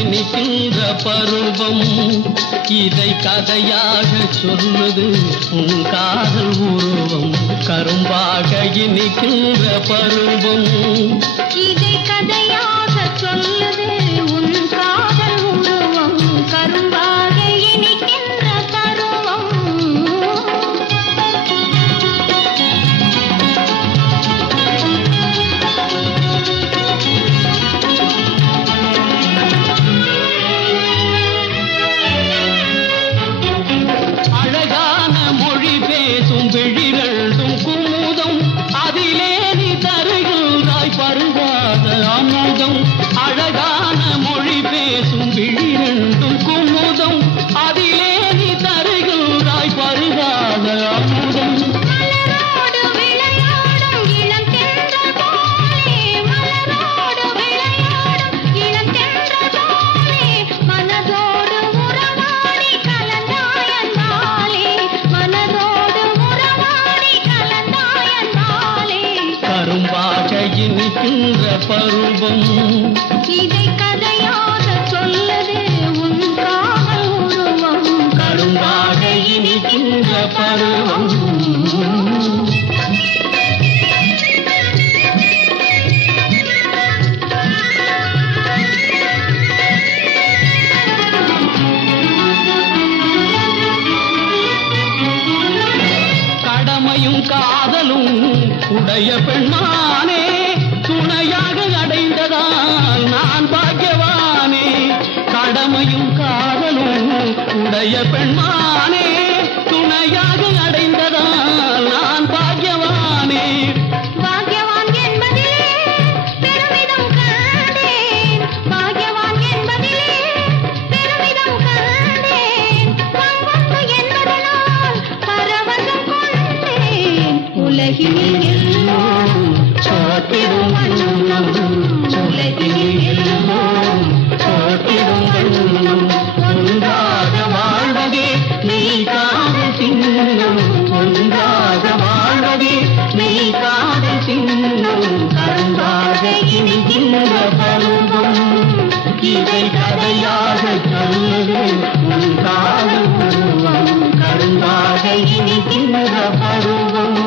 இனிக்கின்ற பருவம் இதை கதையாக சொல்வது உன் காதல் உருவம். கரும்பாக இனிக்கின்ற பருவம் இதை கதையாக சொல்வது உன் காதல் உருவம். கரும்பாக இனிக்கின்ற பருவம் விழிரண்டும் குமுதம் அதிலே நீ தருகின்றாய் பருகாத அமுதம். அழகான மொழி பேசும் விழிரண்டும் குமுதம் அதிலே நீ தருகின்றாய் பருகாத அமுதம். மலரோடு விளையாடும் இளந்தென்றல் போலே, மலரோடு விளையாடும் இளந்தென்றல் போலே, மனதோடு உறவாடி கலந்தாயன் பாலே, மனதோடு உறவாடி கலந்தாயன் பாலே. கரும்பாக இனிக்கின்ற பருவம் இதை கதையாக சொல்லது உன் காதல் உருவம். கரும்பாக இனிக்கின்ற பருவம். கடமையும் காதலும் உடைய பெண்மானே, துணையாக அடைந்ததால் நான் பாக்கியவானே. கடமையும் காதலும் உடைய பெண்மானே, துணையாக அடைந்ததால் நான் பாக்கியவானே. பாக்யவான் என்பதிலே பெருமிதம் கண்டேன், பாக்யவான் என்பதிலே பெருமிதம் கண்டேன். பங்கொண்டு என்பதனால் பரவசம் கொண்டேன். உலகினில் எல்லோரும் சோட்டிடும் வண்ணம், உலகினில் எல்லோரும் சோட்டிடும் வண்ணம். ஒன்றாக வாழ்வதே நீ காதல் சின்னம், ஒன்றாக வாழ்வதே நீ காதல் சின்னம். கரும்பாக இனிக்கின்ற பருவம் இதை கதையாக சொல்வது உன் காதல் உருவம். கரும்பாக இனிக்கின்ற பருவம்.